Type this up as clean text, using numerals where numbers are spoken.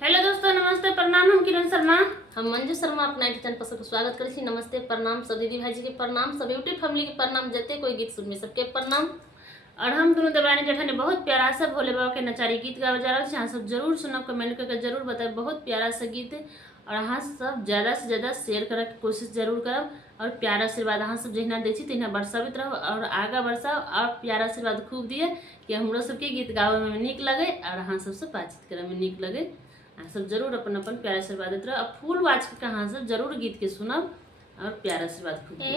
Hello दोस्तों, नमस्ते प्रणाम। हम किरण शर्मा, हम मंजू शर्मा अपना चैनल पर सबको स्वागत करै छी। नमस्ते प्रणाम सब दीदी भाई जी के प्रणाम, सब यूट्यूब फैमिली के प्रणाम, जते कोई गीत सुनबे सबके प्रणाम। और हम दोनों देवरानी जेठानी बहुत प्यारा सा भोले बाबा के नचारी गीत गावे जा रहा है। सब जरूर सुनब, कमेंट करके जरूर बताए। बहुत प्यारा सा गीत है और अहाँ सब ज़्यादा से ज़्यादा शेयर करे के कोशिश जरूर करब और प्यार आशीर्वाद अहाँ सब जहिना दै छी तहिना बरसाबैत रहब और आगा बरसाओ और प्यार आशीर्वाद खूब दिए कि हमरो सबके गीत गावे में नीक लगे और अहाँ सबसे बातचीत करे में नीक लगे। अहाँ सब जरूर अपन अपन प्यार आशीर्वाद देते रहो और फूल वाच के अहाँ सब जरूर गीत के सुनब और प्यार आशीर्वाद खूब दिए।